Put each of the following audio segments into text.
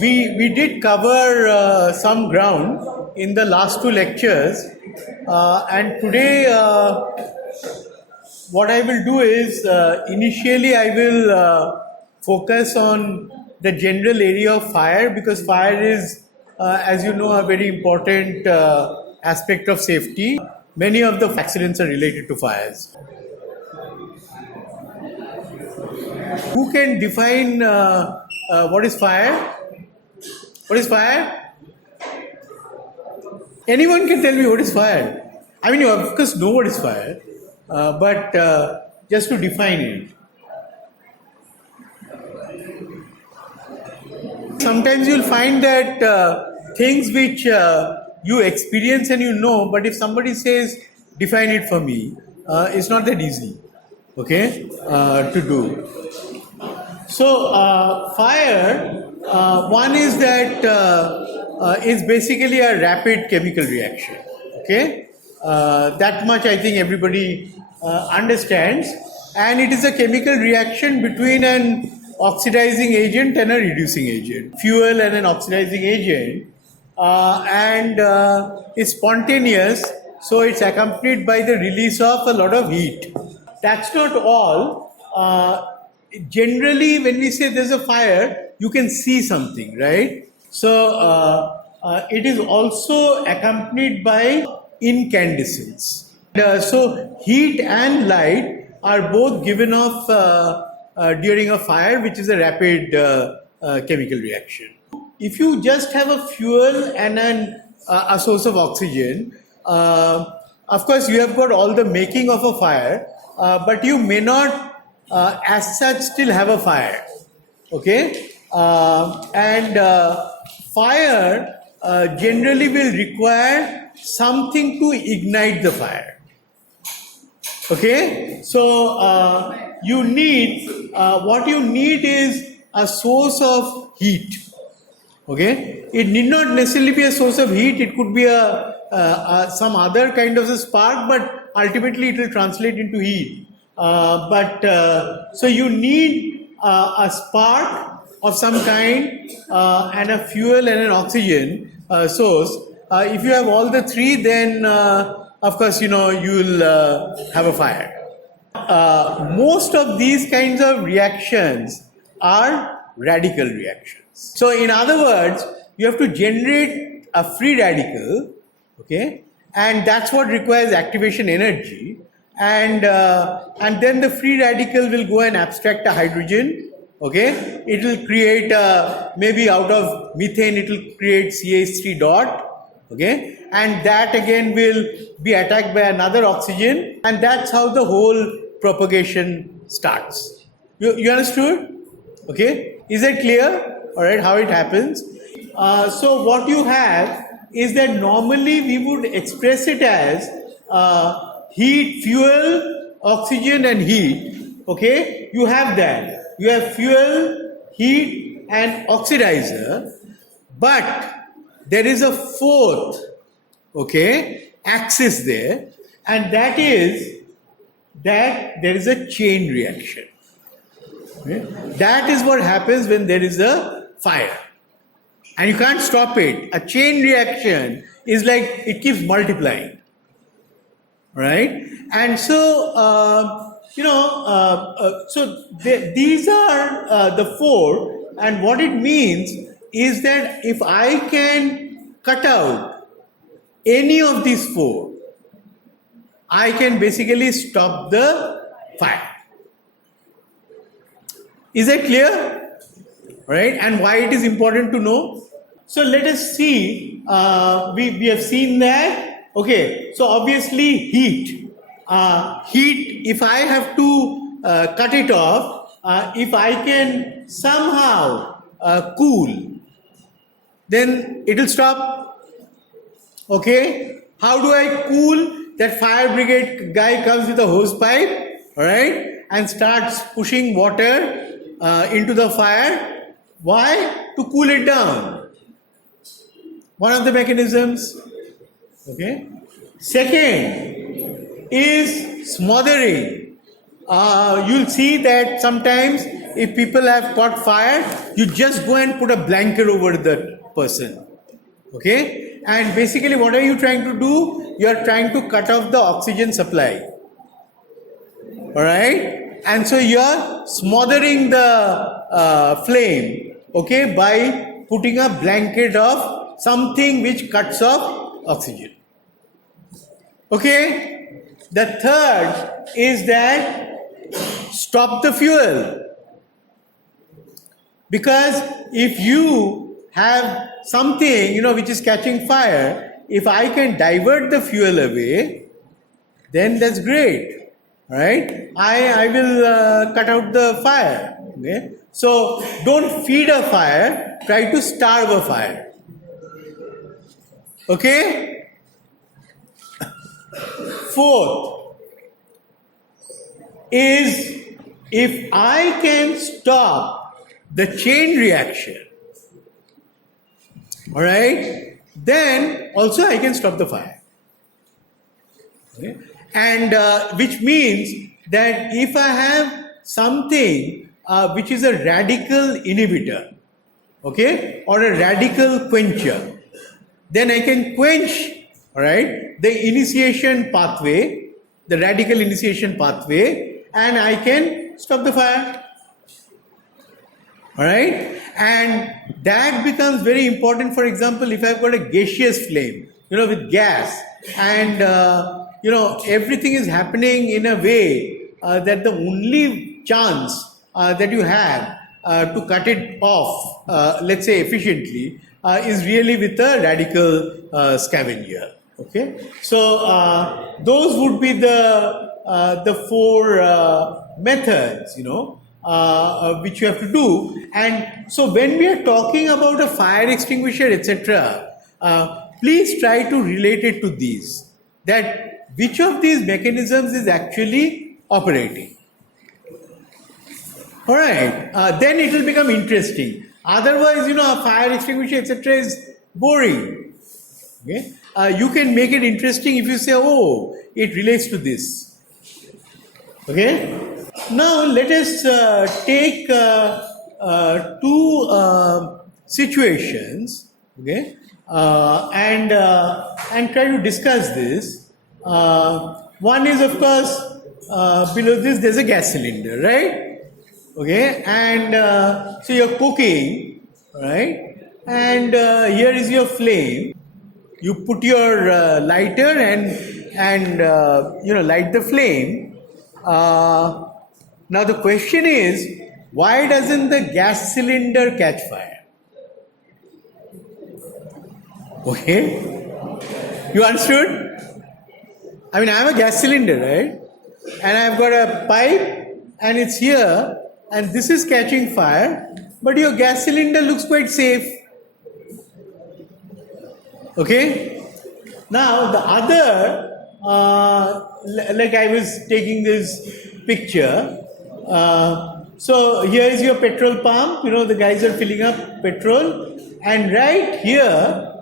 we did cover some ground in the last two lectures, and today what I will do is initially I will focus on the general area of fire, because fire is, as you know, a very important aspect of safety. Many of the accidents are related to fires. Who can define what is fire? What is fire? Anyone can tell me what is fire. I mean, you of course know what is fire, but just to define it. Sometimes you'll find that things which you experience and you know, but if somebody says, define it for me, it's not that easy, okay, to do. So, fire, one is that is basically a rapid chemical reaction, okay? That much I think everybody understands, and it is a chemical reaction between an oxidizing agent and a reducing agent, fuel and an oxidizing agent, and it's spontaneous, so it's accompanied by the release of a lot of heat. That's not all. Generally, when we say there's a fire, you can see something, right? So it is also accompanied by incandescence. So heat and light are both given off during a fire, which is a rapid chemical reaction. If you just have a fuel and a source of oxygen, of course you have got all the making of a fire, but you may not as such still have a fire, okay? And fire generally will require something to ignite the fire, okay? So you need, what you need is a source of heat, okay? It need not necessarily be a source of heat, it could be some other kind of a spark, but ultimately it will translate into heat. So you need a spark of some kind and a fuel and an oxygen source. If you have all the three, then of course, you know, you'll have a fire. Most of these kinds of reactions are radical reactions. So in other words, you have to generate a free radical, okay, and that's what requires activation energy. And then the free radical will go and abstract a hydrogen, okay? It will create, maybe out of methane, it will create CH3 dot, okay? And that again will be attacked by another oxygen, and that's how the whole propagation starts. You understood? Okay? Is that clear? All right, how it happens? So what you have is that normally we would express it as heat, fuel, oxygen and heat, okay? You have that. You have fuel, heat and oxidizer, but there is a fourth, okay, axis there, and that is that there is a chain reaction. Okay? That is what happens when there is a fire. And you can't stop it. A chain reaction is like it keeps multiplying. Right? And so, these are the four, and what it means is that if I can cut out any of these four, I can basically stop the fire. Is that clear? Right? And why it is important to know? So let us see, we have seen that. Okay, so obviously heat, if I have to cut it off, if I can somehow cool, then it will stop, okay? How do I cool? That fire brigade guy comes with a hose pipe, all right, and starts pushing water into the fire. Why? To cool it down. One of the mechanisms. Okay. Second is smothering. You'll see that sometimes if people have caught fire, you just go and put a blanket over the person. Okay? And basically, what are you trying to do? You are trying to cut off the oxygen supply. Alright? And so you are smothering the flame, okay, by putting a blanket of something which cuts off oxygen. Okay? The third is that stop the fuel. Because if you have something, which is catching fire, if I can divert the fuel away, then that's great. Right? I will cut out the fire. Okay? So don't feed a fire, try to starve a fire. Okay? Fourth is, if I can stop the chain reaction, alright, then also I can stop the fire. Okay? And which means that if I have something which is a radical inhibitor, okay, or a radical quencher, then I can quench, alright, the initiation pathway, the radical initiation pathway, and I can stop the fire. Alright? And that becomes very important. For example, if I've got a gaseous flame, with gas, and everything is happening in a way that the only chance that you have to cut it off, let's say efficiently, is really with a radical scavenger. Okay, so those would be the four methods, which you have to do. And so when we are talking about a fire extinguisher, etc., please try to relate it to these. That which of these mechanisms is actually operating. Alright, then it will become interesting. Otherwise, a fire extinguisher, etc. is boring. Okay? You can make it interesting if you say, oh, it relates to this. Okay? Now, let us take two situations, okay, and try to discuss this. One is, of course, below this there's a gas cylinder, right? Okay, and so you're cooking, right? And here is your flame. You put your lighter and light the flame. Now the question is, why doesn't the gas cylinder catch fire? Okay, you understood? I mean, I have a gas cylinder, right? And I've got a pipe and it's here and this is catching fire, but your gas cylinder looks quite safe. Okay? Now, the other, like I was taking this picture. So here is your petrol pump, the guys are filling up petrol. And right here,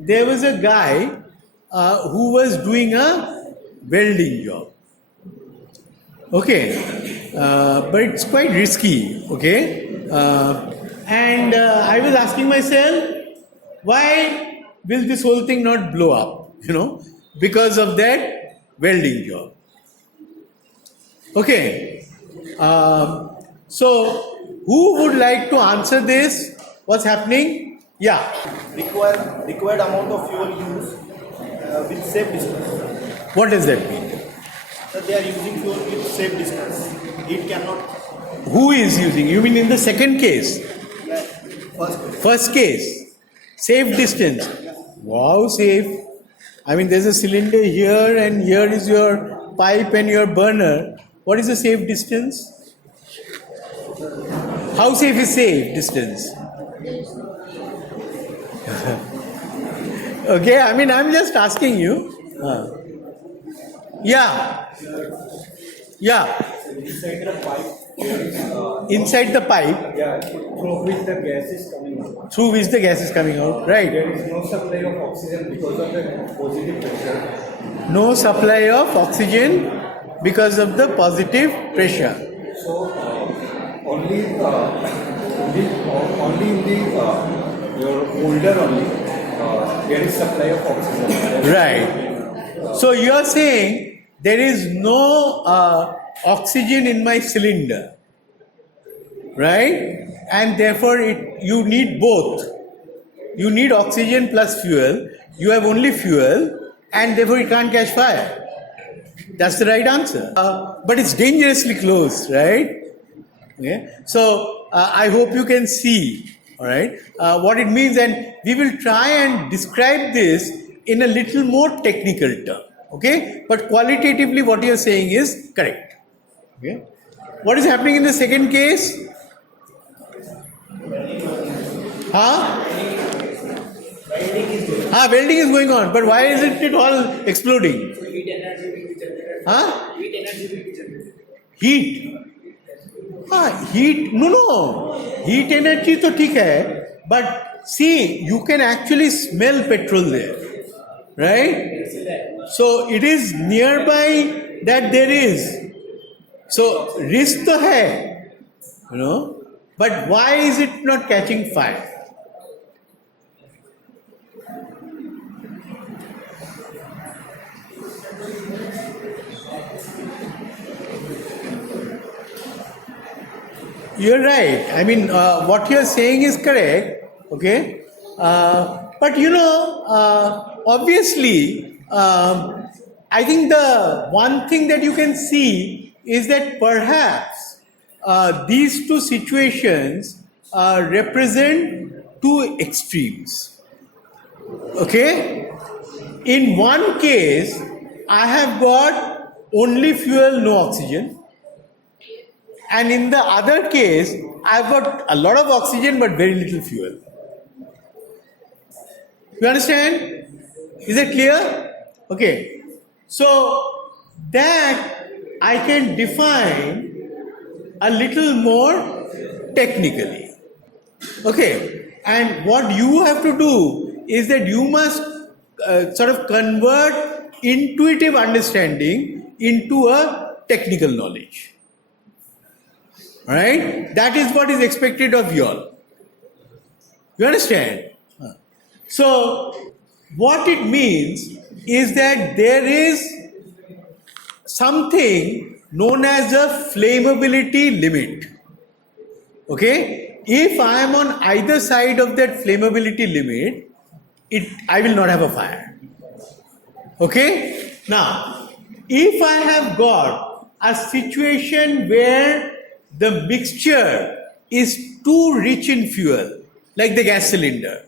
there was a guy who was doing a welding job. Okay, but it's quite risky. Okay, and I was asking myself, why will this whole thing not blow up? Because of that welding job. Okay, so who would like to answer this? What's happening? Yeah. Required amount of fuel used with safe distance. What does that mean? So they are using fuel with safe distance. It cannot. Who is using? You mean in the second case? Yeah, First case. Safe distance. Wow, safe. I mean, there's a cylinder here and here is your pipe and your burner. What is the safe distance? How safe is safe distance? Okay, I mean, I'm just asking you. Yeah. Inside the pipe. Yeah, through which the gas is coming out. Through which the gas is coming out, right? There is no supply of oxygen because of the positive pressure. No supply of oxygen because of the positive pressure. So, only in the your holder only there is supply of oxygen. Right. So you are saying there is no oxygen in my cylinder, right? And therefore you need both. You need oxygen plus fuel. You have only fuel, and therefore it can't catch fire. That's the right answer. But it's dangerously close, right? Okay. So I hope you can see, all right, what it means, and we will try and describe this in a little more technical term. Okay. But qualitatively, what you are saying is correct. Okay. What is happening in the second case? Welding is going on, but why isn't it all exploding? Heat energy will be generated. Heat energy will be generated. Heat. Heat. No. Heat energy to ठीक है, but see, you can actually smell petrol there, right? So it is nearby that there is. So risk to hai, but why is it not catching fire? You're right. I mean, what you're saying is correct. Okay. But obviously, I think the one thing that you can see is that perhaps these two situations represent two extremes. Okay. In one case, I have got only fuel, no oxygen. And in the other case, I've got a lot of oxygen but very little fuel. You understand? Is it clear? Okay. So that I can define a little more technically. Okay. And what you have to do is that you must sort of convert intuitive understanding into a technical knowledge. Alright? That is what is expected of you all. You understand? So, what it means is that there is something known as a flammability limit. Okay? If I am on either side of that flammability limit, I will not have a fire. Okay? Now, if I have got a situation where the mixture is too rich in fuel, like the gas cylinder,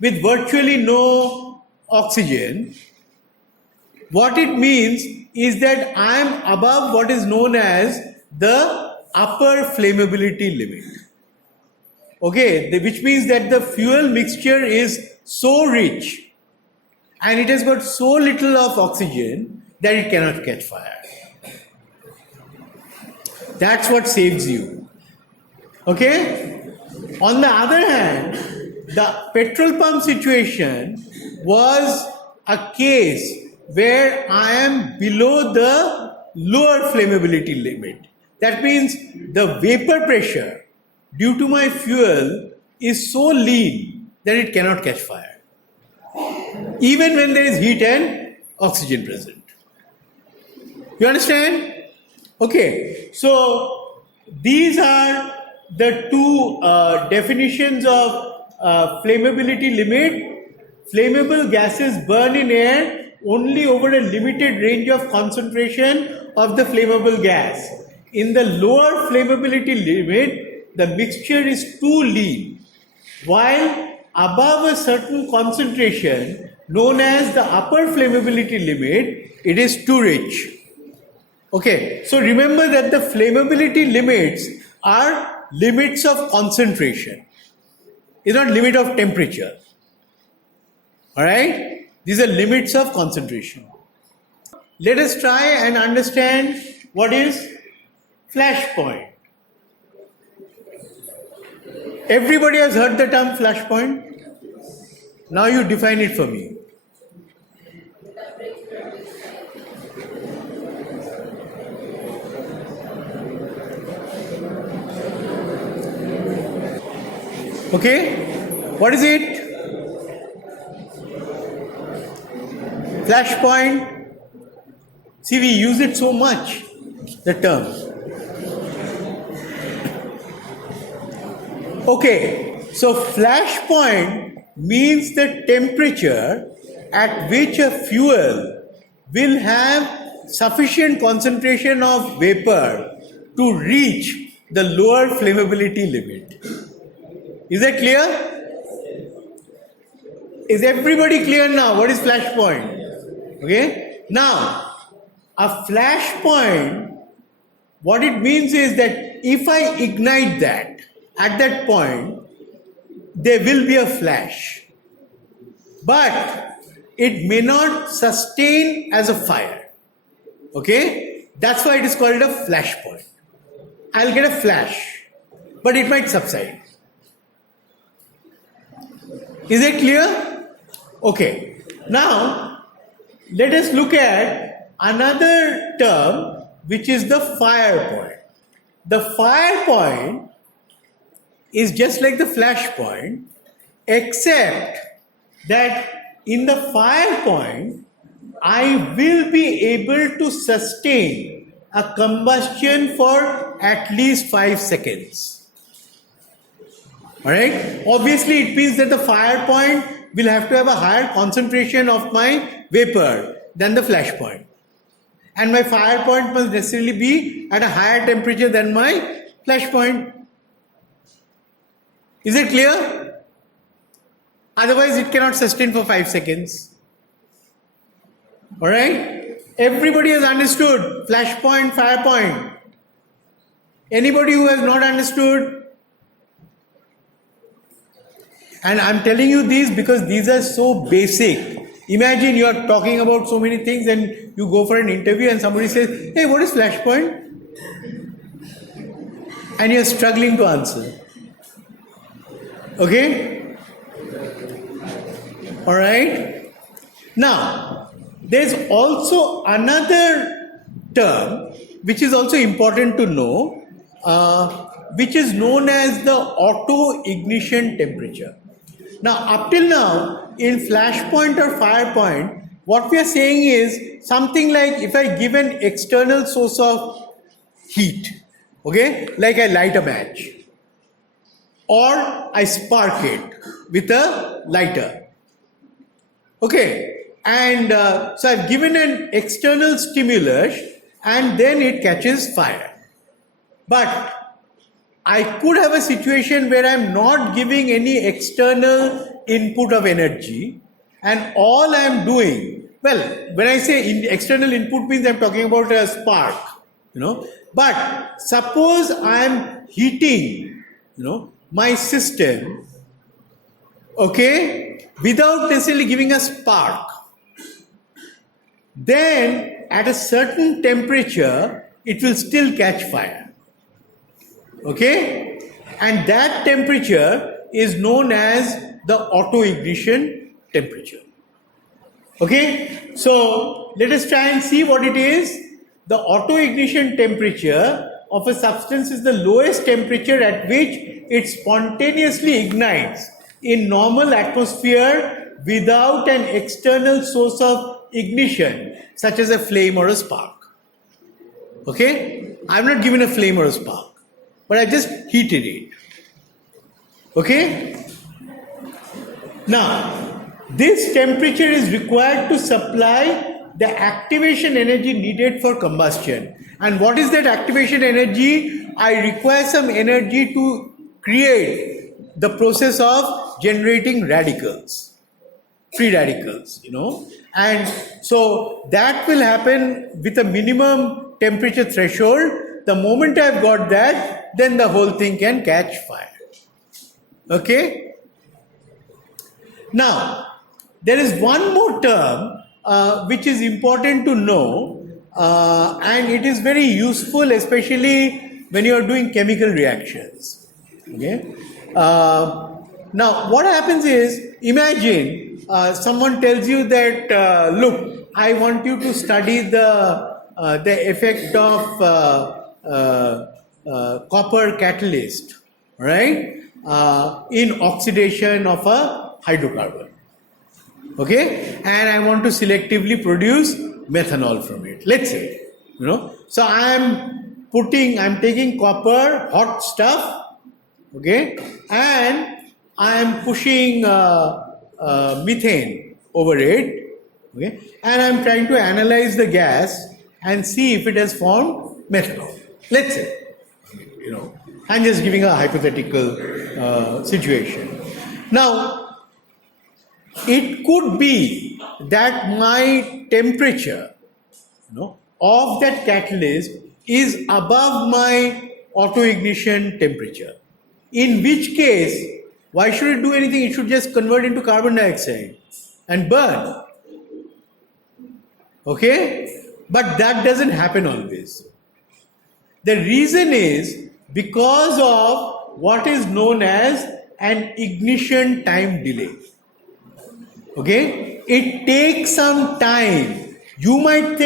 with virtually no oxygen, what it means is that I am above what is known as the upper flammability limit. Okay, which means that the fuel mixture is so rich and it has got so little of oxygen that it cannot catch fire. That's what saves you. Okay? On the other hand, the petrol pump situation was a case where I am below the lower flammability limit. That means the vapor pressure due to my fuel is so lean that it cannot catch fire, even when there is heat and oxygen present. You understand? Okay, so these are the two definitions of flammability limit. Flammable gases burn in air only over a limited range of concentration of the flammable gas. In the lower flammability limit, the mixture is too lean, while above a certain concentration, known as the upper flammability limit, it is too rich. Okay, so remember that the flammability limits are limits of concentration. It's not limit of temperature. Alright? These are limits of concentration. Let us try and understand what is flash point. Everybody has heard the term flash point? Now you define it for me. Okay? What is it? Flashpoint. See, we use it so much, the term. Okay, so flashpoint means the temperature at which a fuel will have sufficient concentration of vapor to reach the lower flammability limit. Is that clear? Is everybody clear now? What is flashpoint? Okay, now a flashpoint, what it means is that if I ignite that, at that point, there will be a flash. But it may not sustain as a fire. Okay? That's why it is called a flash point. I'll get a flash, but it might subside. Is it clear? Okay. Now, let us look at another term, which is the fire point. The fire point is just like the flash point, except that in the fire point, I will be able to sustain a combustion for at least 5 seconds. Alright? Obviously, it means that the fire point will have to have a higher concentration of my vapor than the flash point. And my fire point must necessarily be at a higher temperature than my flash point. Is it clear? Otherwise, it cannot sustain for 5 seconds. Alright? Everybody has understood flash point, fire point. Anybody who has not understood? And I'm telling you these because these are so basic. Imagine you are talking about so many things and you go for an interview and somebody says, hey, what is flash point? And you're struggling to answer. Okay? Alright? Now, there's also another term which is also important to know, which is known as the auto ignition temperature. Now, up till now, in flash point or fire point, what we are saying is something like if I give an external source of heat, okay, like I light a match, or I spark it with a lighter. Okay, and so I've given an external stimulus and then it catches fire. But I could have a situation where I'm not giving any external input of energy and all I'm doing, well, when I say external input means I'm talking about a spark, but suppose I'm heating, my system, okay, without necessarily giving a spark, then at a certain temperature, it will still catch fire. Okay? And that temperature is known as the auto ignition temperature. Okay? So, let us try and see what it is. The auto ignition temperature of a substance is the lowest temperature at which it spontaneously ignites in normal atmosphere without an external source of ignition, such as a flame or a spark. Okay? I'm not given a flame or a spark, but I just heated it. Okay? Now, this temperature is required to supply the activation energy needed for combustion. And what is that activation energy? I require some energy to create the process of generating radicals, free radicals, And so that will happen with a minimum temperature threshold. The moment I've got that, then the whole thing can catch fire. Okay? Now, there is one more term which is important to know, and it is very useful, especially when you are doing chemical reactions. Okay? Now, what happens is, imagine someone tells you that, look, I want you to study the effect of copper catalyst, right? in oxidation of a hydrocarbon. Okay, and I want to selectively produce methanol from it. Let's say, so I'm taking copper, hot stuff, okay, and I am pushing methane over it, okay, and I'm trying to analyze the gas and see if it has formed methanol. Let's say, I'm just giving a hypothetical situation. Now, it could be that my temperature, of that catalyst is above my auto-ignition temperature. In which case, why should it do anything? It should just convert into carbon dioxide and burn. Okay? But that doesn't happen always. The reason is because of what is known as an ignition time delay. Okay? It takes some time. We might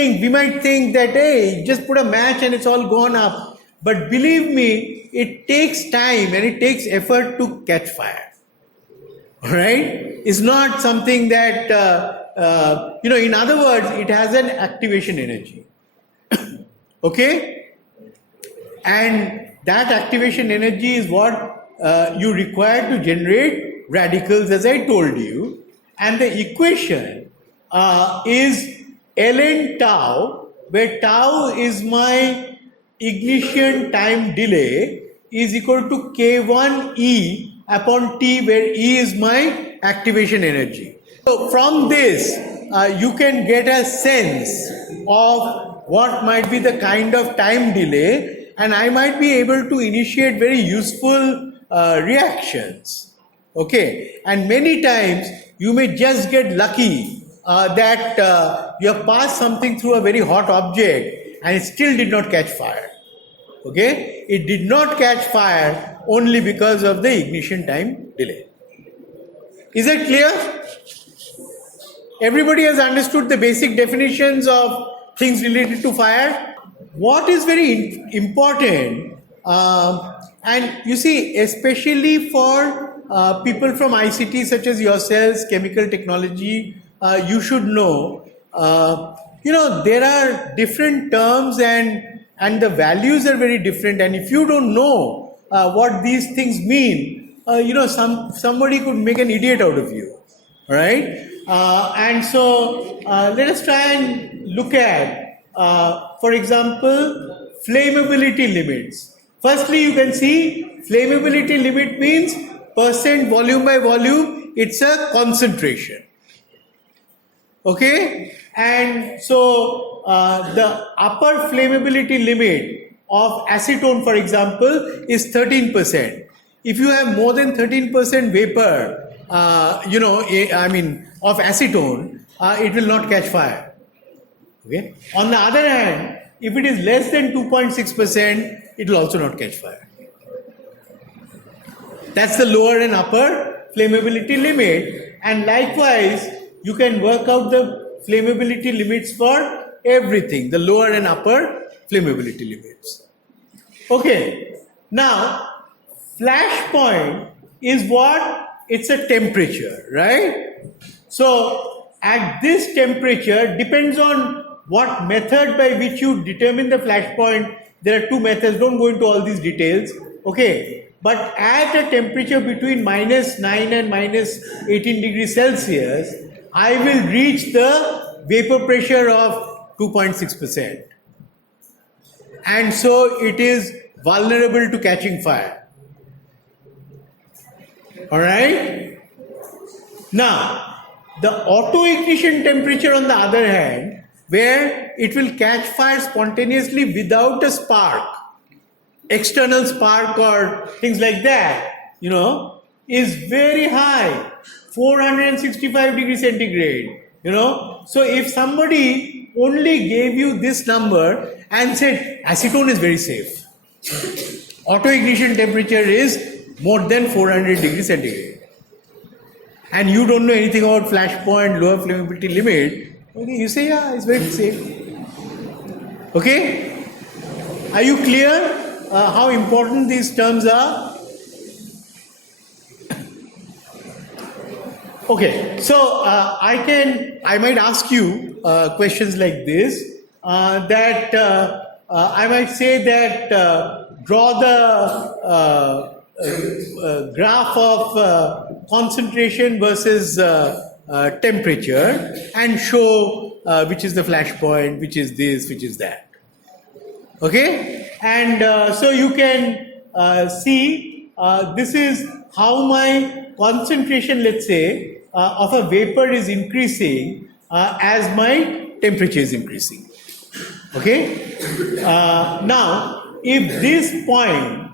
think that, hey, just put a match and it's all gone up. But believe me, it takes time and it takes effort to catch fire. Alright? It's not something that, in other words, it has an activation energy. Okay? And that activation energy is what you require to generate radicals, as I told you. And the equation is ln tau, where tau is my ignition time delay, is equal to K1E upon T, where E is my activation energy. So from this, you can get a sense of what might be the kind of time delay, and I might be able to initiate very useful reactions. Okay, and many times you may just get lucky that you have passed something through a very hot object and it still did not catch fire. Okay, it did not catch fire only because of the ignition time delay. Is it clear? Everybody has understood the basic definitions of things related to fire. What is very important, and you see, especially for people from ICT such as yourselves, chemical technology, you should know, there are different terms and the values are very different. And if you don't know what these things mean, somebody could make an idiot out of you, right? And so let us try and look at, for example, flammability limits. Firstly, you can see flammability limit means percent volume by volume, it's a concentration. Okay? And so the upper flammability limit of acetone, for example, is 13%. If you have more than 13% vapor, of acetone, it will not catch fire. Okay? On the other hand, if it is less than 2.6%, it will also not catch fire. That's the lower and upper flammability limit. And likewise, you can work out the flammability limits for everything, the lower and upper flammability limits. Okay, now flash point is what? It's a temperature, right? So at this temperature, depends on what method by which you determine the flash point. There are two methods, don't go into all these details. Okay. But at a temperature between -9 and -18 degrees Celsius, I will reach the vapor pressure of 2.6%. And so it is vulnerable to catching fire. Alright? Now, the auto-ignition temperature on the other hand, where it will catch fire spontaneously without a spark, external spark or things like that, is very high, 465 degrees centigrade, So if somebody only gave you this number and said acetone is very safe, auto ignition temperature is more than 400 degrees centigrade, and you don't know anything about flash point, lower flammability limit, okay, you say, yeah, it's very safe. Okay? Are you clear how important these terms are? Okay, so I might ask you questions like this. I might say that draw the graph of concentration versus temperature and show which is the flash point, which is this, which is that. Okay, and so you can see this is how my concentration, let's say, of a vapor is increasing as my temperature is increasing. Okay, now if this point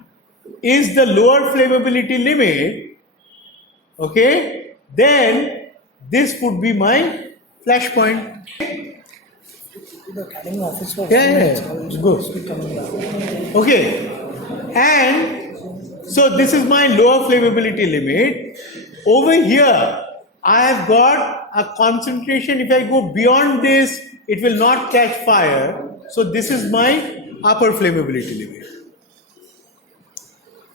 is the lower flammability limit, okay, then this would be my flash point. The academy office for Yeah, good. good. Okay, and so this is my lower flammability limit. Over here, I have got a concentration. If I go beyond this, it will not catch fire. So this is my upper flammability limit.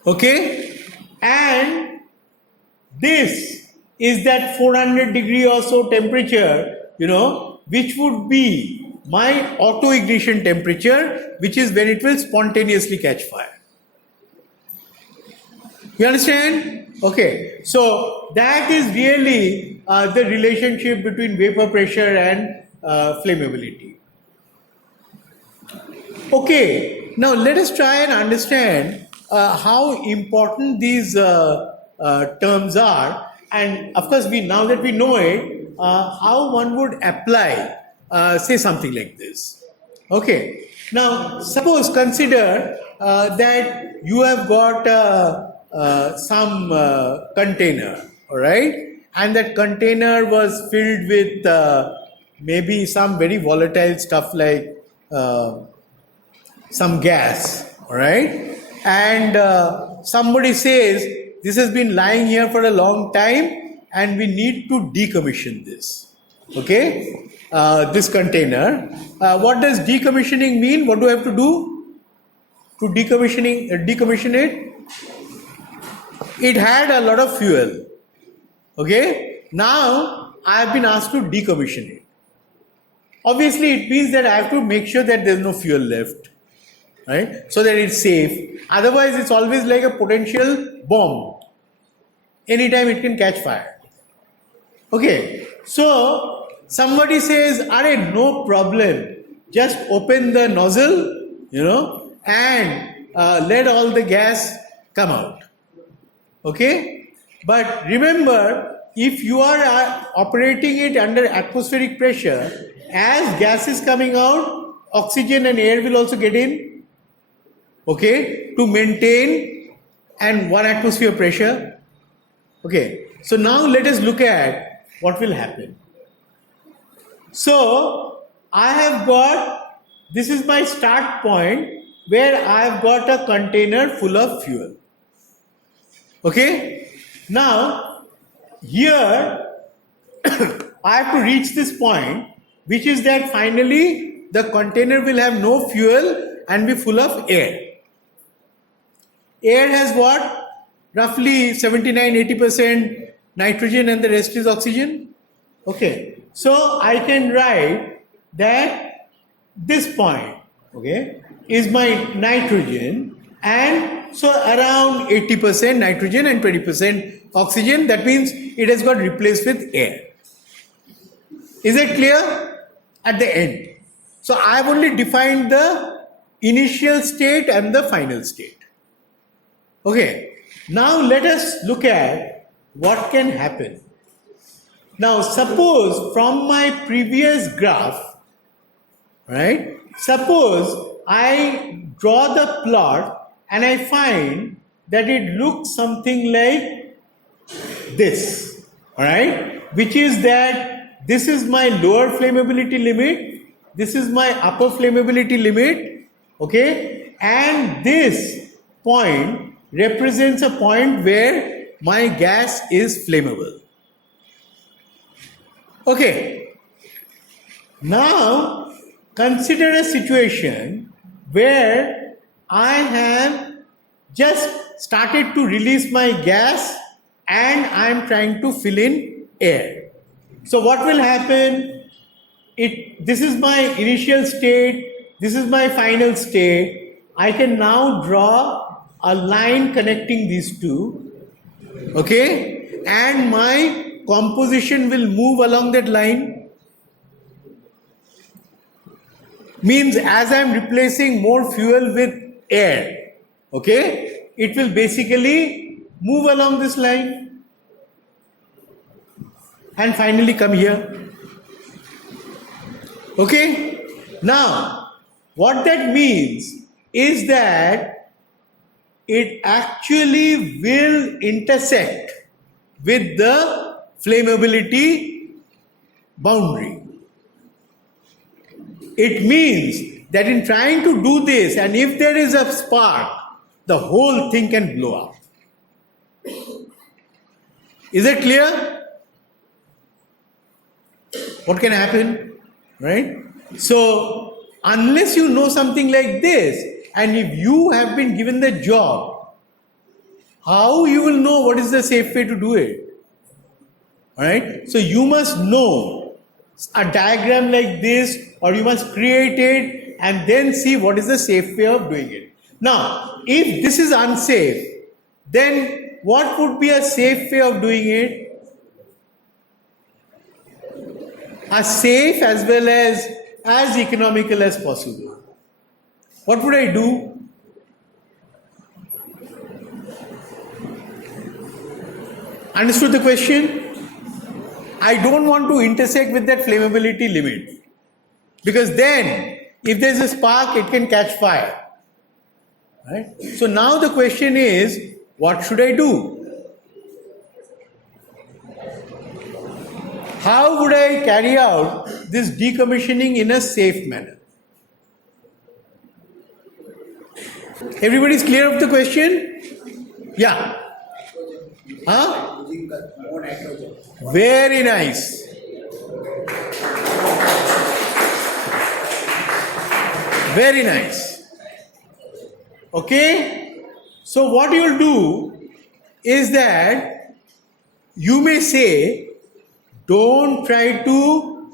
Okay, and this is that 400 degree or so temperature, which would be my auto ignition temperature, which is when it will spontaneously catch fire. You understand? Okay, so that is really the relationship between vapor pressure and flammability. Okay, now let us try and understand how important these terms are, and of course, now that we know it, how one would apply, say something like this. Okay, now suppose consider that you have got some container, all right, and that container was filled with maybe some very volatile stuff like some gas, all right, and somebody says this has been lying here for a long time and we need to decommission this. Okay, this container. What does decommissioning mean? What do I have to do to decommission it? It had a lot of fuel. Okay, now I have been asked to decommission it. Obviously, it means that I have to make sure that there is no fuel left, right? So that it's safe. Otherwise, it's always like a potential bomb. Anytime it can catch fire. Okay, so somebody says, "Arey, no problem. Just open the nozzle, and let all the gas come out." Okay, but remember, if you are operating it under atmospheric pressure, as gas is coming out, oxygen and air will also get in, okay, to maintain and 1 atmosphere pressure. Okay, so now let us look at what will happen. So I have got, this is my start point where I have got a container full of fuel. Okay, now here I have to reach this point, which is that finally the container will have no fuel and be full of air. Air has what? Roughly 79-80% nitrogen and the rest is oxygen. Okay, so I can write that this point, okay, is my nitrogen, and so around 80% nitrogen and 20% oxygen. That means it has got replaced with air. Is it clear? At the end. So I have only defined the initial state and the final state. Okay. Now let us look at what can happen. Now suppose from my previous graph, right? Suppose I draw the plot and I find that it looks something like this, all right? Which is that this is my lower flammability limit, this is my upper flammability limit, okay? And this point represents a point where my gas is flammable. Okay. Now consider a situation where I have just started to release my gas and I am trying to fill in air. So what will happen? This is my initial state, this is my final state. I can now draw a line connecting these two, okay, and my composition will move along that line. Means as I am replacing more fuel with air, okay, it will basically move along this line and finally come here. Okay, now what that means is that it actually will intersect with the flammability boundary. It means that in trying to do this, and if there is a spark, the whole thing can blow up. Is it clear? What can happen? Right? So, unless you know something like this, and if you have been given the job, how you will know what is the safe way to do it? Alright? So, you must know a diagram like this, or you must create it and then see what is the safe way of doing it. Now, if this is unsafe, then what would be a safe way of doing it? As safe as well as economical as possible. What would I do? Understood the question? I don't want to intersect with that flammability limit, because then if there is a spark, it can catch fire. Right? So now the question is, what should I do? How would I carry out this decommissioning in a safe manner? Everybody is clear of the question? Yeah. Huh? Using more nitrogen. Very nice. Very nice. Okay? So what you will do is that you may say, don't try to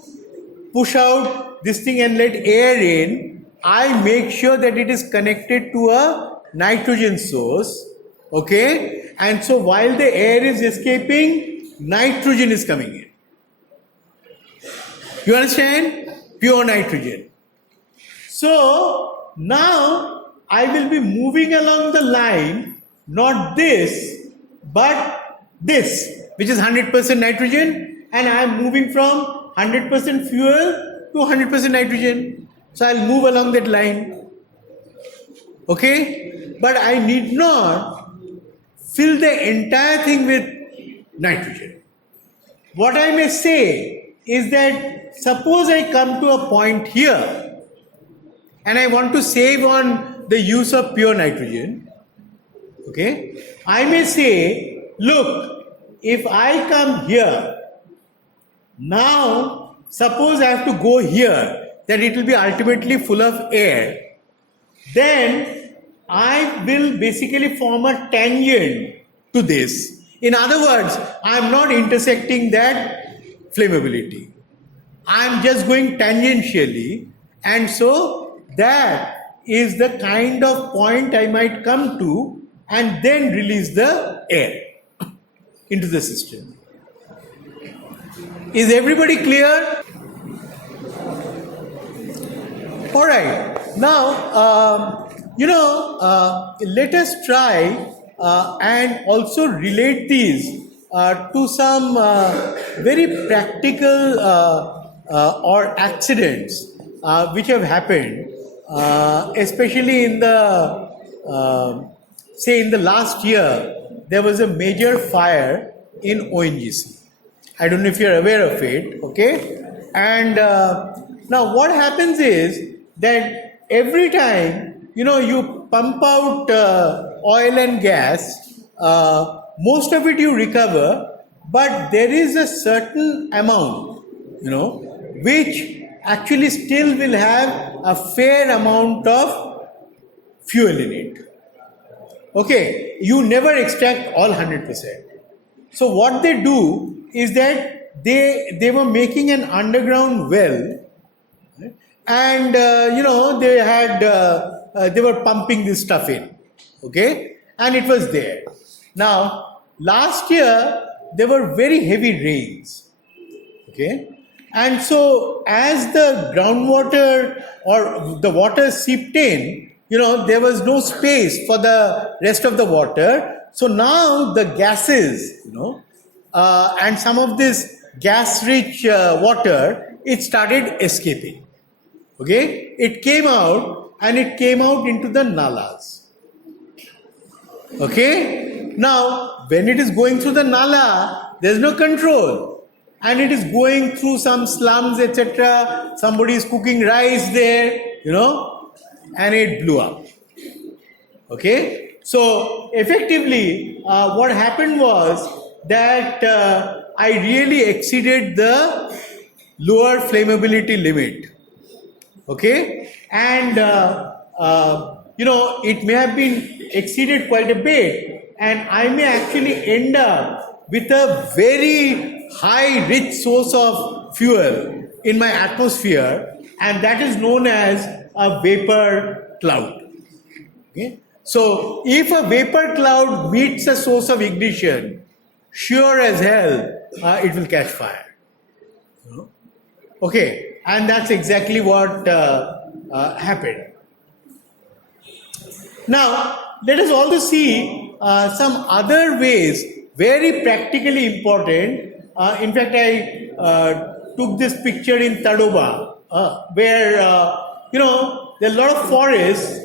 push out this thing and let air in. I make sure that it is connected to a nitrogen source. Okay? And so while the air is escaping, nitrogen is coming in. You understand? Pure nitrogen. So now I will be moving along the line, not this, but this, which is 100% nitrogen. And I am moving from 100% fuel to 100% nitrogen. So I'll move along that line. Okay? But I need not fill the entire thing with nitrogen. What I may say is that suppose I come to a point here and I want to save on the use of pure nitrogen. Okay? I may say, look, if I come here, now, suppose I have to go here, that it will be ultimately full of air. Then I will basically form a tangent to this. In other words, I am not intersecting that flammability. I am just going tangentially, and so that is the kind of point I might come to and then release the air into the system. Is everybody clear? All right. Now, let us try and also relate these to some very practical or accidents which have happened, especially in the, say in the last year, there was a major fire in ONGC. I don't know if you're aware of it, okay? And now what happens is that every time, you pump out oil and gas, most of it you recover, but there is a certain amount, which actually still will have a fair amount of fuel in it. Okay, you never extract all 100%. So what they do is that they were making an underground well, right? And they had they were pumping this stuff in, okay, and it was there. Now last year there were very heavy rains, okay, and so as the groundwater or the water seeped in, there was no space for the rest of the water. So now the gases, and some of this gas-rich water, it started escaping. Okay, it came out and it came out into the nalas. Okay, now when it is going through the nala, there is no control, and it is going through some slums, etc. Somebody is cooking rice there, and it blew up. Okay, so effectively, what happened was that I really exceeded the lower flammability limit. Okay, and it may have been exceeded quite a bit, and I may actually end up with a very high rich source of fuel in my atmosphere, and that is known as a vapor cloud. Okay, so if a vapor cloud meets a source of ignition, sure as hell it will catch fire. Okay, and that's exactly what happened. Now, let us also see some other ways, very practically important. In fact, I took this picture in Tadoba, where, there are a lot of forests,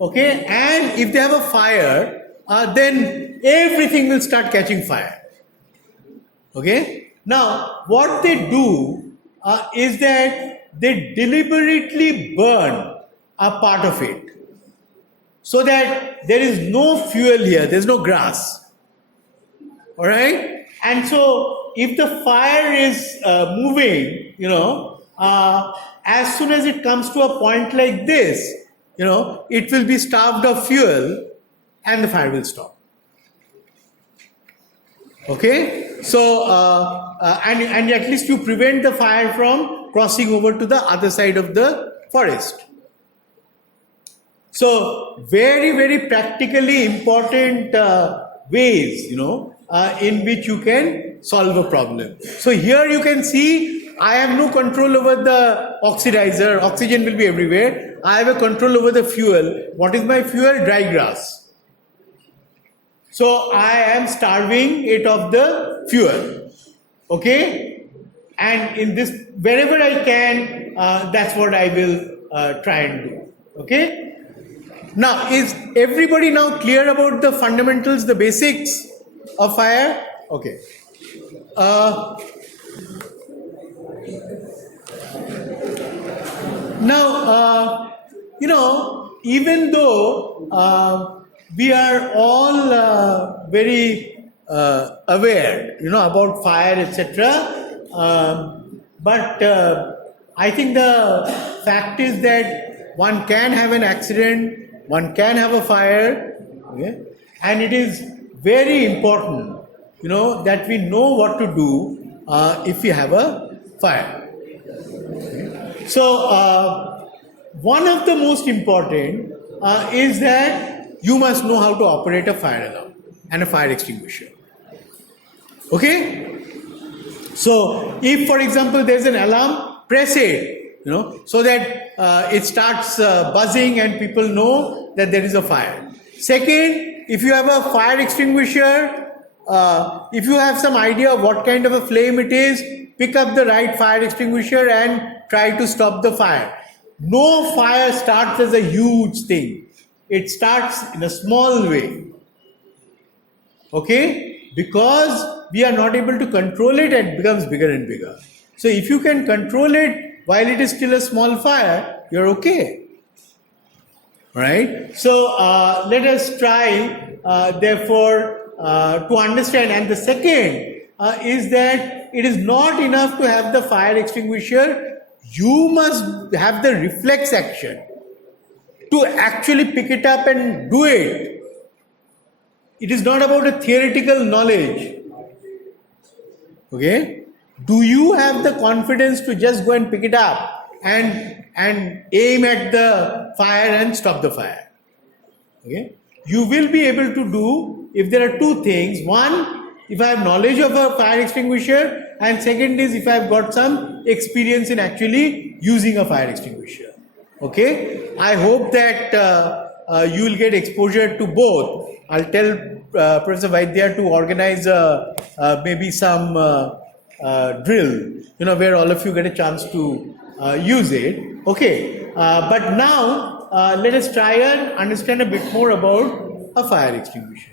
okay, and if they have a fire, then everything will start catching fire. Okay, now what they do is that they deliberately burn a part of it so that there is no fuel here, there is no grass. All right, and so if the fire is moving, as soon as it comes to a point like this, it will be starved of fuel and the fire will stop. Okay, so and at least you prevent the fire from crossing over to the other side of the forest. So very, very practically important ways, in which you can solve a problem. So here you can see I have no control over the oxidizer. Oxygen will be everywhere. I have a control over the fuel. What is my fuel? Dry grass. So I am starving it of the fuel. Okay, and in this, wherever I can, that's what I will try and do. Okay. Now, is everybody now clear about the fundamentals, the basics of fire? Okay. Now, even though we are all very aware, about fire, etc., but I think the fact is that one can have an accident, one can have a fire, okay? And it is very important, that we know what to do if we have a fire. Okay? So, one of the most important is that you must know how to operate a fire alarm and a fire extinguisher. Okay? So, if for example there is an alarm, press it, so that it starts buzzing and people know that there is a fire. Second, if you have a fire extinguisher, if you have some idea of what kind of a flame it is, pick up the right fire extinguisher and try to stop the fire. No fire starts as a huge thing. It starts in a small way. Okay? Because we are not able to control it, it becomes bigger and bigger. So if you can control it while it is still a small fire, you're okay. Right? So let us try, therefore, to understand. And the second is that it is not enough to have the fire extinguisher. You must have the reflex action to actually pick it up and do it. It is not about a theoretical knowledge. Okay, do you have the confidence to just go and pick it up and aim at the fire and stop the fire? Okay, you will be able to do if there are two things. One, if I have knowledge of a fire extinguisher, and second is if I have got some experience in actually using a fire extinguisher. Okay, I hope that you will get exposure to both. I'll tell Professor Vaidya to organize maybe some drill, where all of you get a chance to use it. Okay, but now let us try and understand a bit more about a fire extinguisher.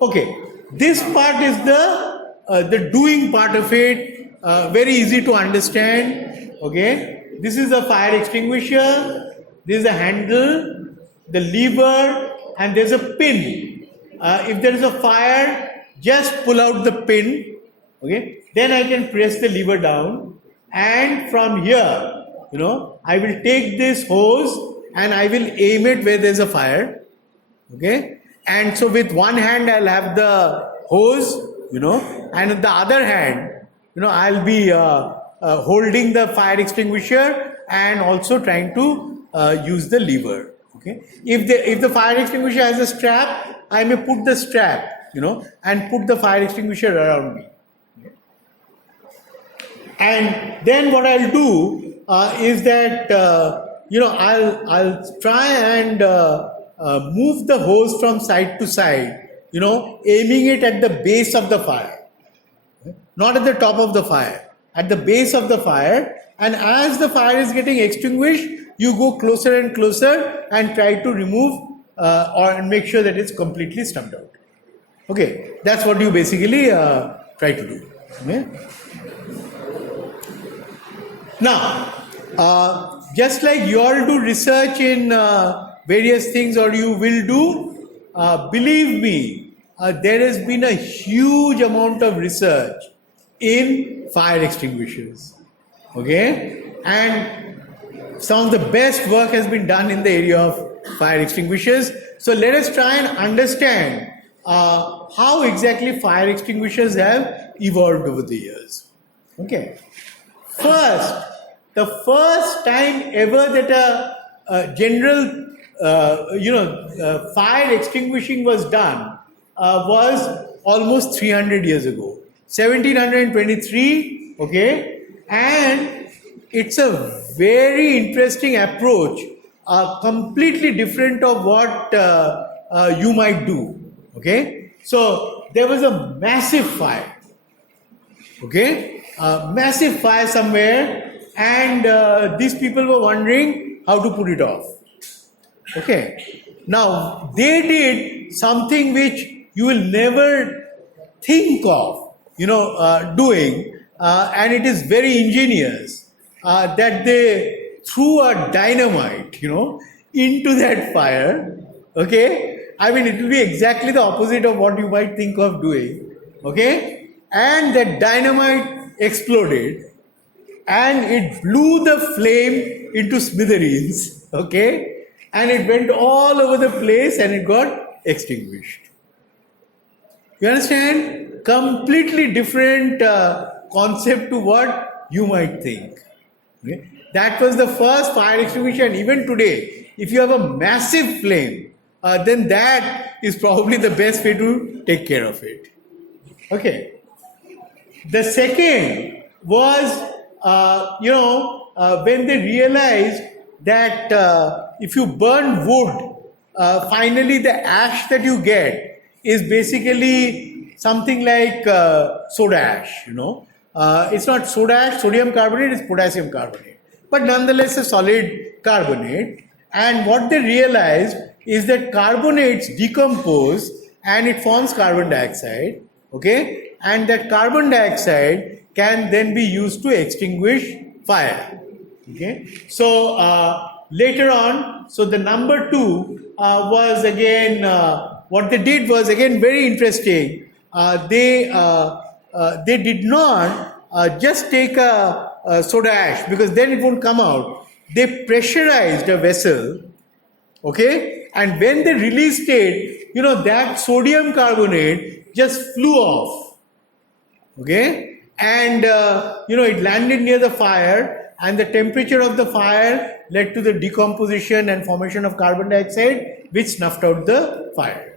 Okay, this part is the doing part of it, very easy to understand. Okay, this is a fire extinguisher, this is a handle, the lever, and there's a pin. If there is a fire, just pull out the pin. Okay, then I can press the lever down, and from here, I will take this hose and I will aim it where there's a fire. Okay, and so with one hand I'll have the hose, and with the other hand, I'll be holding the fire extinguisher and also trying to use the lever. Okay, if the fire extinguisher has a strap, I may put the strap, and put the fire extinguisher around me. And then what I'll do is that I'll try and move the hose from side to side, aiming it at the base of the fire, not at the top of the fire, at the base of the fire. And as the fire is getting extinguished, you go closer and closer and try to remove or make sure that it's completely snuffed out. Okay, that's what you basically try to do. Okay? Now, just like you all do research in various things, or you will do, believe me, there has been a huge amount of research in fire extinguishers. Okay, and some of the best work has been done in the area of fire extinguishers. So let us try and understand how exactly fire extinguishers have evolved over the years. Okay, first, the first time ever that a general fire extinguishing was done was almost 300 years ago, 1723. Okay, and it's a very interesting approach, completely different of what you might do. Okay, so there was a massive fire. Okay, a massive fire somewhere, and these people were wondering how to put it off. Okay, now they did something which you will never think of, doing, and it is very ingenious, that they threw a dynamite, into that fire. Okay, I mean, it will be exactly the opposite of what you might think of doing. Okay, and that dynamite exploded, and it blew the flame into smithereens. Okay, and it went all over the place and it got extinguished. You understand? Completely different concept to what you might think. Okay? That was the first fire extinguisher, and even today, if you have a massive flame, then that is probably the best way to take care of it. Okay. The second was, when they realized that if you burn wood, finally the ash that you get is basically something like soda ash. It's not soda ash, sodium carbonate, it's potassium carbonate, but nonetheless a solid carbonate. And what they realized is that carbonates decompose and it forms carbon dioxide. Okay, and that carbon dioxide can then be used to extinguish fire. Okay, so later on, so the number two was again, what they did was again very interesting. They did not just take a soda ash, because then it won't come out. They pressurized a vessel. Okay, and when they released it, that sodium carbonate just flew off. Okay, and it landed near the fire, and the temperature of the fire led to the decomposition and formation of carbon dioxide, which snuffed out the fire.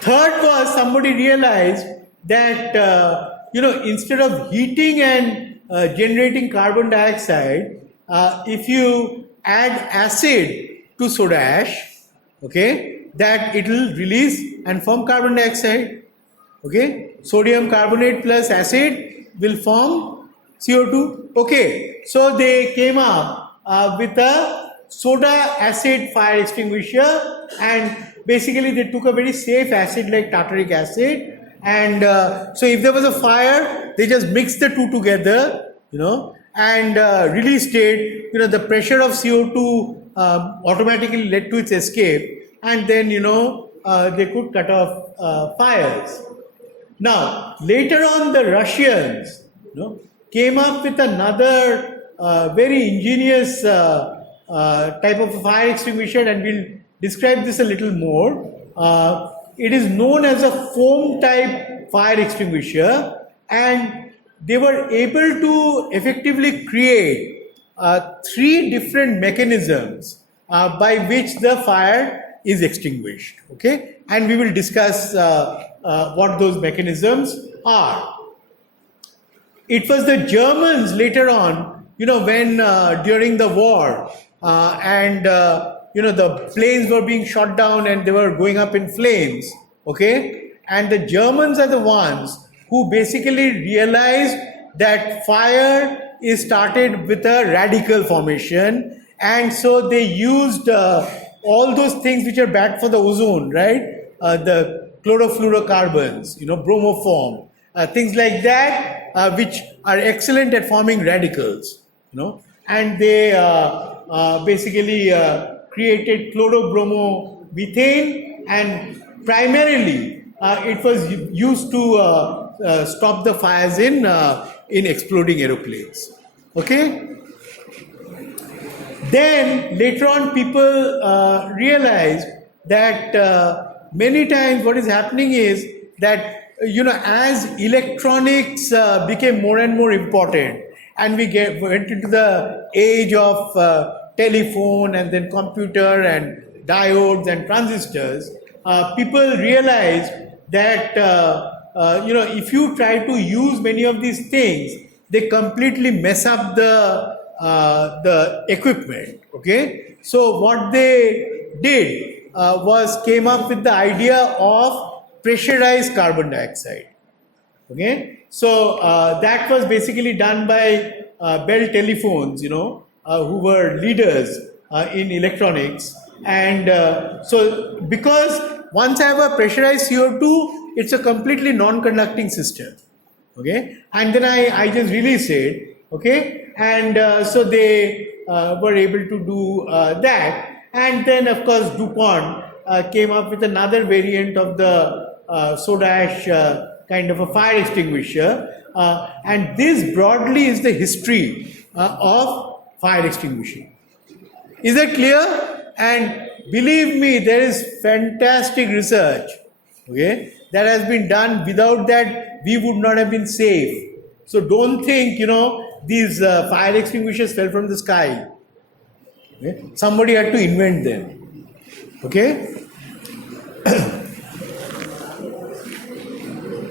Third was somebody realized that instead of heating and generating carbon dioxide, if you add acid to soda ash, okay, that it will release and form carbon dioxide. Okay, sodium carbonate plus acid will form CO2. Okay, so they came up with a soda acid fire extinguisher, and basically they took a very safe acid like tartaric acid, and so if there was a fire, they just mixed the two together, and released it. The pressure of CO2 automatically led to its escape, and then they could cut off fires. Now later on, the Russians came up with another very ingenious type of a fire extinguisher, and we'll describe this a little more. It is known as a foam type fire extinguisher, and they were able to effectively create 3 different mechanisms by which the fire is extinguished. Okay, and we will discuss what those mechanisms are. It was the Germans later on, when during the war and the planes were being shot down and they were going up in flames. Okay, and the Germans are the ones who basically realized that fire is started with a radical formation, and so they used all those things which are bad for the ozone, right? The chlorofluorocarbons, bromoform, things like that, which are excellent at forming radicals, and they basically created chlorobromomethane, and primarily it was used to stop the fires in exploding aeroplanes. Okay. Then later on, people realized that many times what is happening is that as electronics became more and more important, and we went into the age of telephone and then computer and diodes and transistors, people realized that if you try to use many of these things, they completely mess up the equipment. Okay, so what they did was came up with the idea of pressurized carbon dioxide. Okay, so that was basically done by Bell Telephones, who were leaders in electronics, and so because once I have a pressurized CO2, it's a completely non-conducting system. Okay, and then I just release it. Okay, and so they were able to do that, and then of course DuPont came up with another variant of the soda ash kind of a fire extinguisher, and this broadly is the history of fire extinguishing. Is that clear? And believe me, there is fantastic research, okay, that has been done. Without that, we would not have been safe. So don't think, these fire extinguishers fell from the sky. Okay? Somebody had to invent them. Okay?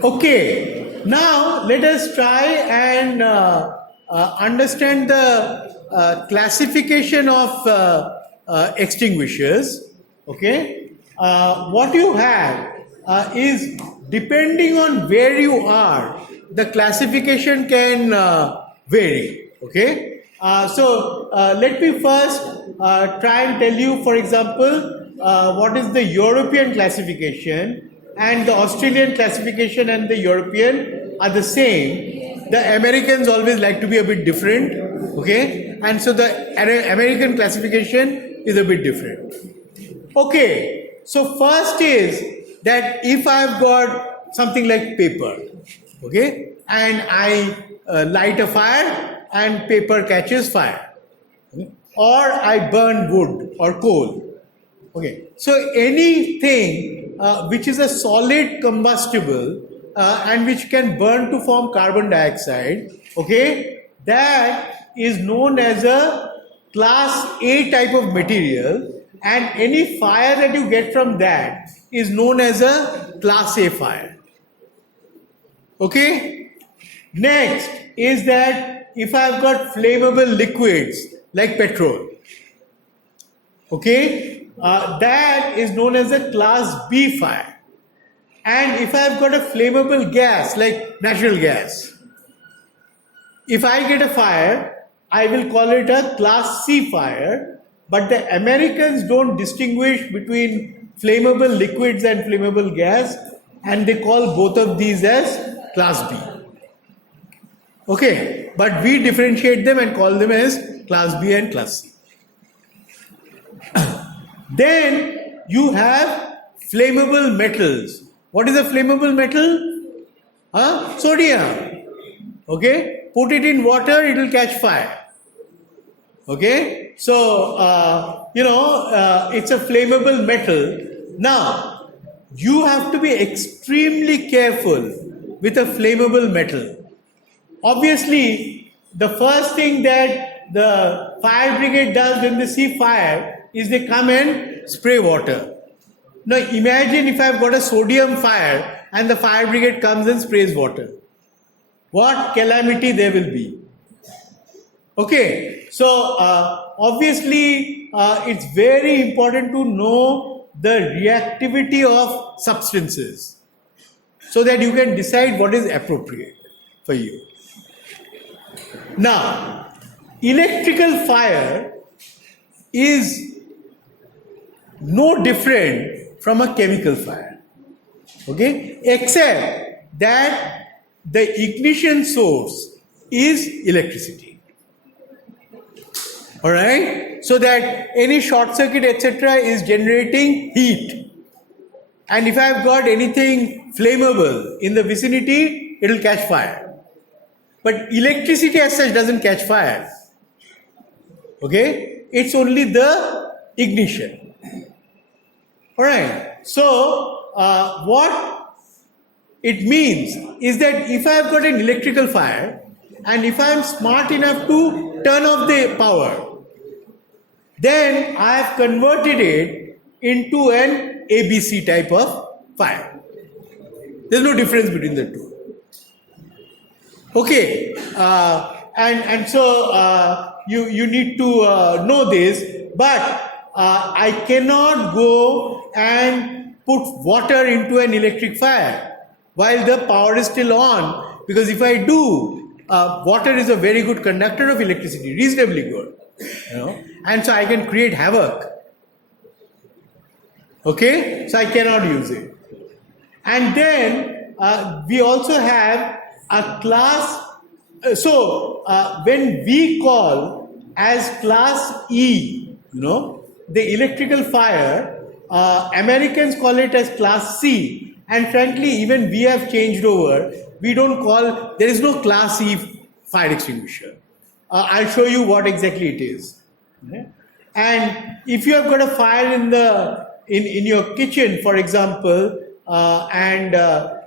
Okay, now let us try and understand the classification of extinguishers. Okay, what you have is, depending on where you are, the classification can vary. Okay, so let me first try and tell you, for example, what is the European classification, and the Australian classification and the European are the same. The Americans always like to be a bit different, okay, and so the American classification is a bit different. Okay, so first is that if I've got something like paper, okay, and I light a fire and paper catches fire, okay? Or I burn wood or coal. Okay, so anything which is a solid combustible and which can burn to form carbon dioxide, okay, that is known as a class A type of material, and any fire that you get from that is known as a class A fire. Okay? Next is that if I've got flammable liquids like petrol, okay, that is known as a class B fire. And if I've got a flammable gas like natural gas, if I get a fire, I will call it a class C fire, but the Americans don't distinguish between flammable liquids and flammable gas, and they call both of these as class B. Okay, but we differentiate them and call them as class B and class C. Then you have flammable metals. What is a flammable metal? Sodium. Okay, put it in water, it will catch fire. Okay, so it's a flammable metal. Now, you have to be extremely careful with a flammable metal. Obviously, the first thing that the fire brigade does when they see fire is they come and spray water. Now, imagine if I've got a sodium fire and the fire brigade comes and sprays water. What calamity there will be. Okay, so obviously it's very important to know the reactivity of substances so that you can decide what is appropriate for you. Now, electrical fire is no different from a chemical fire, okay, except that the ignition source is electricity. All right, so that any short circuit etc. is generating heat, and if I've got anything flammable in the vicinity, it will catch fire. But electricity as such doesn't catch fire. Okay, it's only the ignition. All right, so what it means is that if I've got an electrical fire and if I'm smart enough to turn off the power, then I have converted it into an ABC type of fire. There's no difference between the two. Okay, and so you need to know this, but I cannot go and put water into an electric fire while the power is still on, because if I do, water is a very good conductor of electricity, reasonably good, and so I can create havoc. Okay, so I cannot use it. And then we also have a class, when we call as class E, the electrical fire, Americans call it as class C, and frankly even we have changed over. We don't call, there is no class E fire extinguisher. I'll show you what exactly it is. Okay? And if you have got a fire in your kitchen, for example, and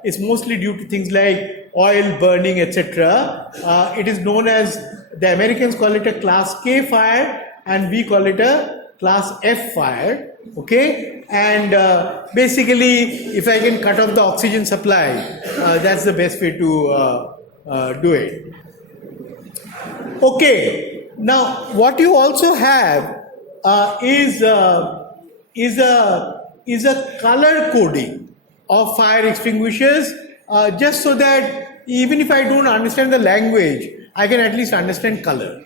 it's mostly due to things like oil burning, etc. It is known as, the Americans call it a class K fire and we call it a class F fire. Okay, and basically if I can cut off the oxygen supply, that's the best way to do it. Okay, now what you also have is a color coding of fire extinguishers, just so that even if I don't understand the language, I can at least understand color,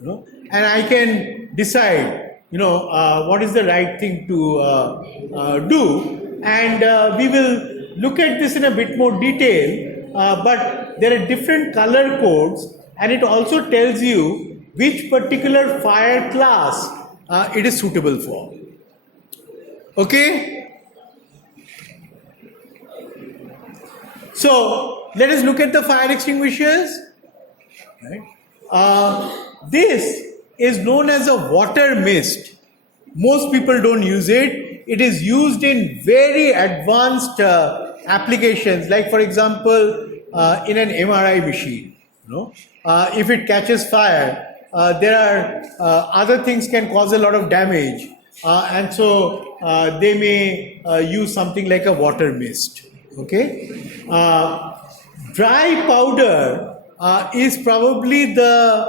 and I can decide, what is the right thing to do. And we will look at this in a bit more detail, but there are different color codes, and it also tells you which particular fire class it is suitable for. Okay? So let us look at the fire extinguishers. Right? This is known as a water mist. Most people don't use it. It is used in very advanced applications, like for example, in an MRI machine, if it catches fire, there are other things can cause a lot of damage, and so they may use something like a water mist. Okay, dry powder is probably the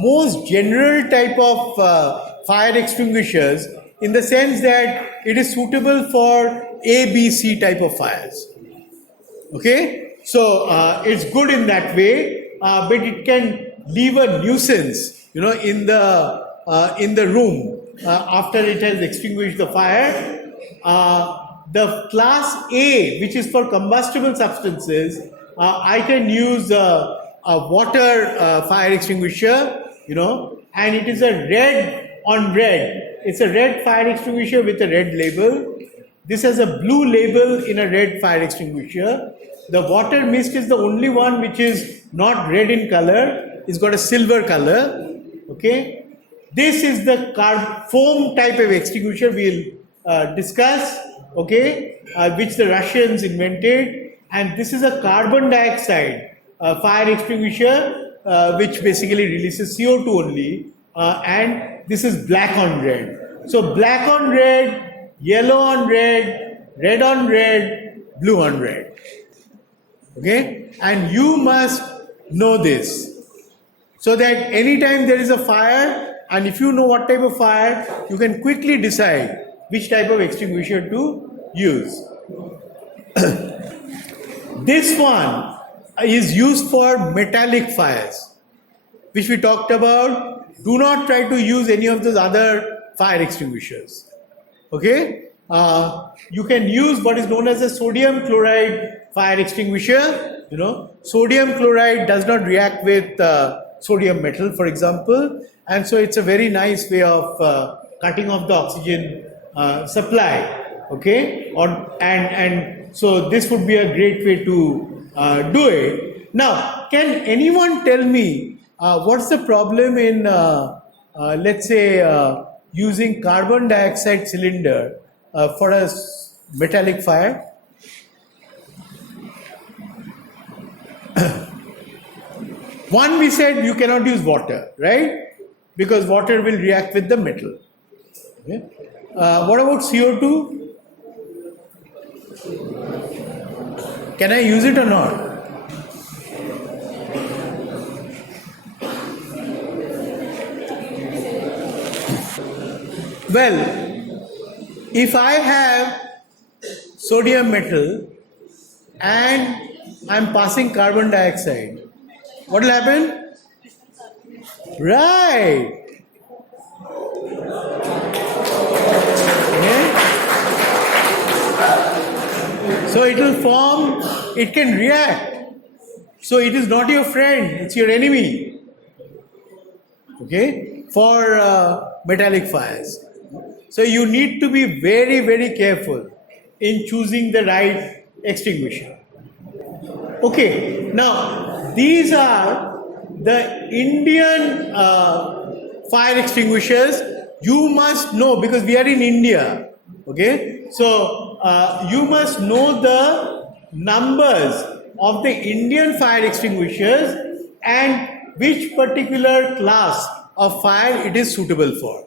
most general type of fire extinguishers, in the sense that it is suitable for ABC type of fires. Okay, so it's good in that way, but it can leave a nuisance, in the room after it has extinguished the fire. The class A, which is for combustible substances, I can use a water fire extinguisher, and it is a red on red. It's a red fire extinguisher with a red label. This has a blue label in a red fire extinguisher. The water mist is the only one which is not red in color. It's got a silver color. Okay. This is the foam type of extinguisher we'll discuss. Okay, which the Russians invented, and this is a carbon dioxide fire extinguisher, which basically releases CO2 only, and this is black on red. So black on red, yellow on red, red on red, blue on red. Okay, and you must know this, so that anytime there is a fire, and if you know what type of fire, you can quickly decide which type of extinguisher to use. This one is used for metallic fires, which we talked about. Do not try to use any of those other fire extinguishers. Okay? You can use what is known as a sodium chloride fire extinguisher. Sodium chloride does not react with sodium metal, for example, and so it's a very nice way of cutting off the oxygen supply. Okay, and so this would be a great way to do it. Now, can anyone tell me what's the problem in let's say using carbon dioxide cylinder for a metallic fire? One, we said you cannot use water, right? Because water will react with the metal. Okay. What about CO2? Can I use it or not? Well, if I have sodium metal and I'm passing carbon dioxide, what will happen? Right. So it will form, it can react. So it is not your friend, it's your enemy. Okay, for metallic fires. So you need to be very, very careful in choosing the right extinguisher. Okay, now these are the Indian fire extinguishers. You must know, because we are in India. Okay, so you must know the numbers of the Indian fire extinguishers and which particular class of fire it is suitable for.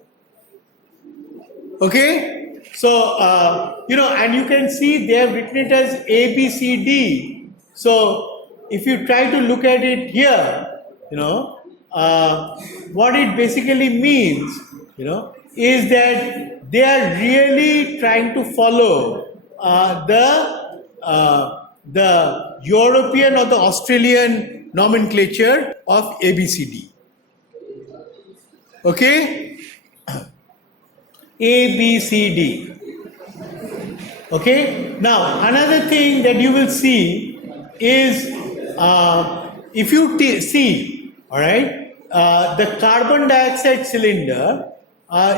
Okay, so and you can see they have written it as A, B, C, D. So if you try to look at it here, what it basically means, is that they are really trying to follow the European or the Australian nomenclature of ABCD. Okay? ABCD. Okay? Now, another thing that you will see is if you see, all right, the carbon dioxide cylinder,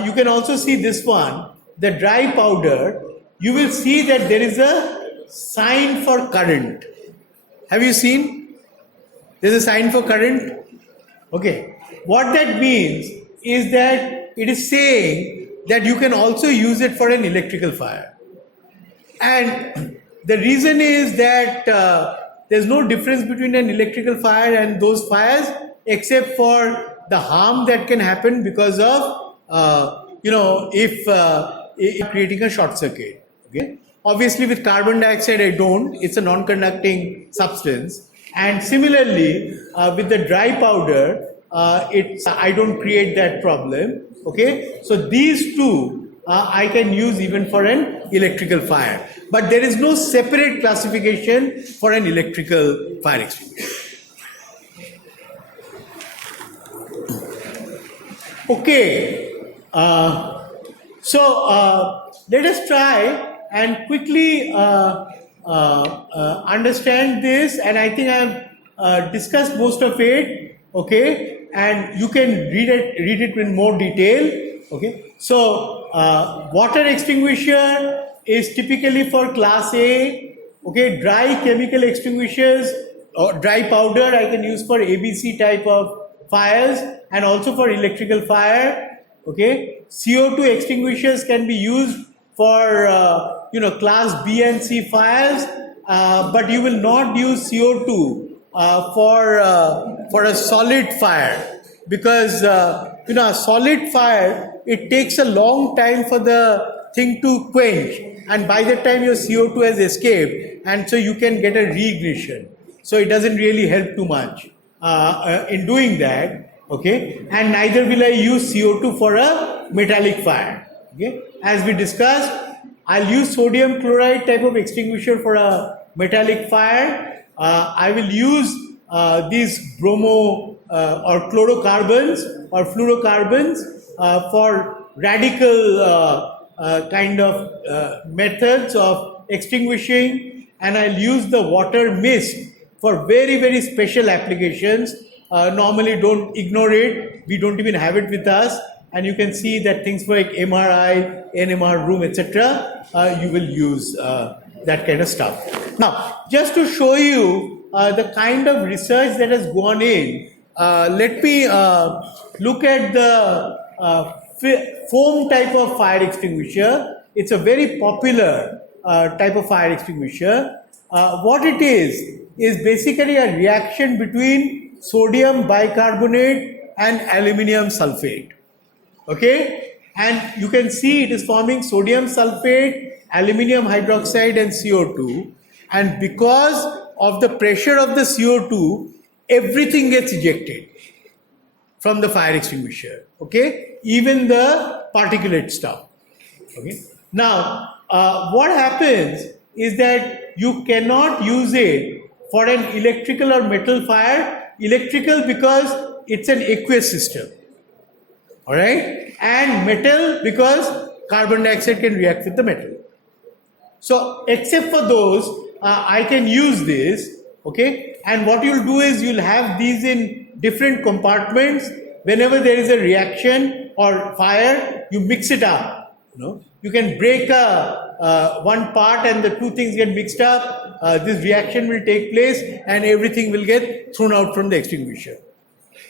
you can also see this one, the dry powder, you will see that there is a sign for current. Have you seen? There's a sign for current. Okay. What that means is that it is saying that you can also use it for an electrical fire. And The reason is that there's no difference between an electrical fire and those fires, except for the harm that can happen because of, if creating a short circuit. Okay. Obviously, with carbon dioxide, I don't. It's a non-conducting substance. And similarly, with the dry powder, I don't create that problem. Okay. So these two I can use even for an electrical fire. But there is no separate classification for an electrical fire extinguisher. Okay. Let us try and quickly understand this, and I think I have discussed most of it. Okay, and you can read it in more detail. Okay, so water extinguisher is typically for class A. Okay, dry chemical extinguishers or dry powder I can use for ABC type of fires and also for electrical fire. Okay, CO2 extinguishers can be used for class B and C fires, but you will not use CO2 for a solid fire, because a solid fire, it takes a long time for the thing to quench, and by the time your CO2 has escaped, and so you can get a reignition. So it doesn't really help too much in doing that. Okay, and neither will I use CO2 for a metallic fire. Okay, as we discussed, I'll use sodium chloride type of extinguisher for a metallic fire. I will use these bromo or chlorocarbons or fluorocarbons for radical kind of methods of extinguishing, and I'll use the water mist for very, very special applications. Normally don't ignore it. We don't even have it with us, and you can see that things like MRI, NMR room, etc. You will use that kind of stuff. Now, just to show you the kind of research that has gone in, let me look at the foam type of fire extinguisher. It's a very popular type of fire extinguisher. What it is basically a reaction between sodium bicarbonate and aluminum sulfate. Okay, and you can see it is forming sodium sulfate, aluminum hydroxide and CO2, and because of the pressure of the CO2, everything gets ejected from the fire extinguisher. Okay, even the particulate stuff. Okay, now what happens is that you cannot use it for an electrical or metal fire. Electrical because it's an aqueous system, all right, and metal because carbon dioxide can react with the metal. So except for those, I can use this. Okay, and what you'll do is you'll have these in different compartments. Whenever there is a reaction or fire, you mix it up. You can break one part and the two things get mixed up. This reaction will take place and everything will get thrown out from the extinguisher.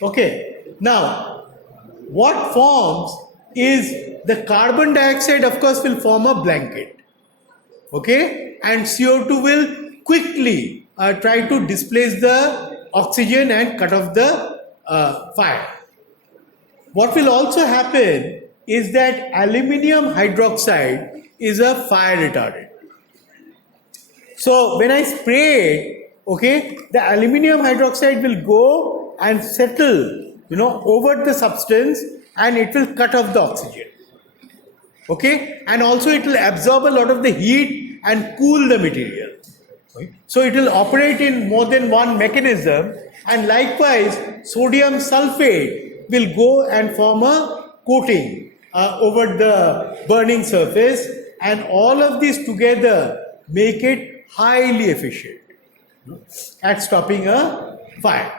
Okay, now what forms is the carbon dioxide, of course, will form a blanket. Okay, and CO2 will quickly try to displace the oxygen and cut off the fire. What will also happen is that aluminum hydroxide is a fire retardant. So when I spray it, okay, the aluminum hydroxide will go and settle, over the substance, and it will cut off the oxygen. Okay, and also it will absorb a lot of the heat and cool the material. Okay? So it will operate in more than one mechanism, and likewise sodium sulfate will go and form a coating over the burning surface, and all of these together make it highly efficient at stopping a fire.